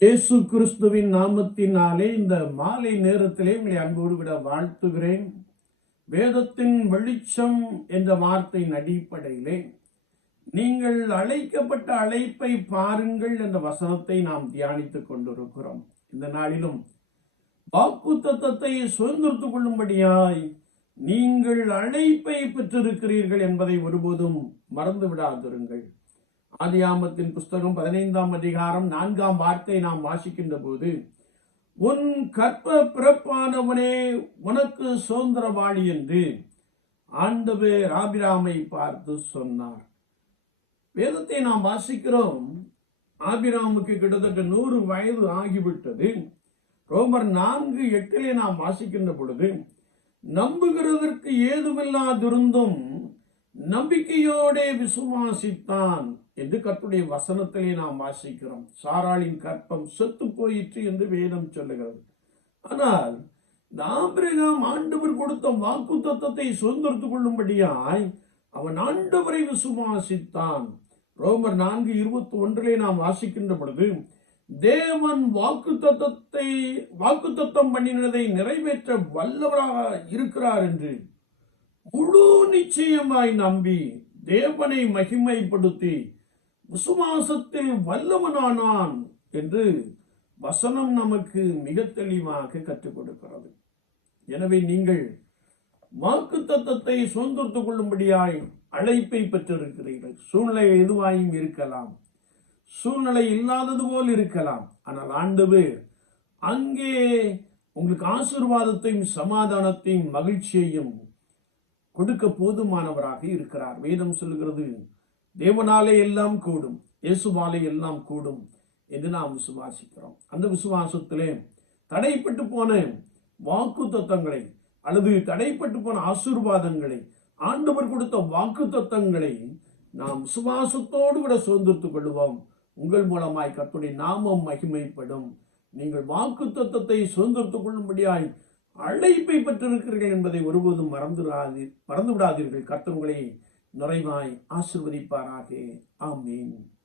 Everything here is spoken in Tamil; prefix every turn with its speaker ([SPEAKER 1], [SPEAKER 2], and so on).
[SPEAKER 1] இயேசு கிறிஸ்துவின் நாமத்தினாலே இந்த மாலை நேரத்திலே உங்களை அன்போடு விட வாழ்த்துகிறேன். வேதத்தின் வெளிச்சம் என்ற வார்த்தையின் அடிப்படையிலே நீங்கள் அழைக்கப்பட்ட அழைப்பை பாருங்கள் என்ற வசனத்தை நாம் தியானித்துக் கொண்டிருக்கிறோம். இந்த நாளிலும் வாக்கு தத்தத்தை சுதந்திரத்துக் கொள்ளும்படியாய் நீங்கள் அழைப்பை பெற்றிருக்கிறீர்கள் என்பதை ஒருபோதும் மறந்து விடாதிருங்கள் ஆதியாமத்தின் புஸ்தகம் பதினைந்தாம் அதிகாரம் நான்காம் வார்த்தை நாம் வாசிக்கின்ற போது உன் கற்ப பிறப்பானவனே உனக்கு சுதந்திரவாளி என்று ஆண்டவர் ஆபிராமை பார்த்து சொன்னார். வேதத்தை நாம் வாசிக்கிறோம். ஆபிராமுக்கு கிட்டத்தட்ட நூறு வயது ஆகிவிட்டது. ரோமர் நான்கு எட்டிலே நாம் வாசிக்கின்ற பொழுது நம்புகிறதற்கு ஏதுமில்லாதிருந்தும் நம்பிக்கையோடே விசுவாசித்தான் என்று கற்றுடைய வசனத்திலே நாம் வாசிக்கிறோம். சாராளின் கற்பம் செத்து போயிற்று என்று வேதம் சொல்லுகிறது. ஆனால் இந்த ஆபிரகாம் ஆண்டவர் கொடுத்த வாக்கு தத்தத்தை சுதந்திரத்து கொள்ளும்படியாய் அவன் ஆண்டவரை விசுவாசித்தான். ரோமர் நான்கு இருபத்தி ஒன்றிலே நாம் வாசிக்கின்ற பொழுது தேவன் வாக்கு தத்தத்தை வாக்கு தத்தம் பண்ணினதை நிறைவேற்ற வல்லவராக இருக்கிறார் என்று முழு நிச்சயமாய் நம்பி தேவனை மகிமைப்படுத்தி விசுவாசத்தில் வல்லவனானான் என்று வசனம் நமக்கு மிக தெளிவாக கற்றுக் கொடுக்கிறது. எனவே நீங்கள் வாக்கு தத்தத்தை சுதந்திரத்துக் கொள்ளும்படியாய் அழைப்பை பெற்றிருக்கிறீர்கள். சூழ்நிலை எதுவாயும் இருக்கலாம். சூழ்நிலை இல்லாதது போல் இருக்கலாம். ஆனால் ஆண்டவர் அங்கே உங்களுக்கு ஆசீர்வாதத்தையும் சமாதானத்தையும் மகிழ்ச்சியையும் கொடுக்க போதுமானவராக இருக்கிறார். வேதம் சொல்கிறது தேவனாலே எல்லாம் கூடும் இயேசுவாலே எல்லாம் கூடும் என்று நாம் விசுவாசிக்கிறோம். அந்த விசுவாசத்திலே தடைப்பட்டு போன வாக்கு தத்துவங்களை அல்லது தடைப்பட்டு போன ஆசீர்வாதங்களை ஆண்டவர் கொடுத்த வாக்கு தத்துவங்களை நாம் விசுவாசத்தோடு கூட சுதந்திரத்துக் கொள்வோம் உங்கள் மூலமாய் கத்துடைய நாமம் மகிமைப்படும். நீங்கள் வாக்கு தத்துவத்தை சுதந்திரத்துக் கொள்ளும்படியாய் அழைப்பை பெற்றிருக்கிறீர்கள் என்பதை ஒருபோதும் மறந்துடாது மறந்து விடாதீர்கள் நிறைவாய் ஆசிர்வதிப்பாராக. ஆமீன்.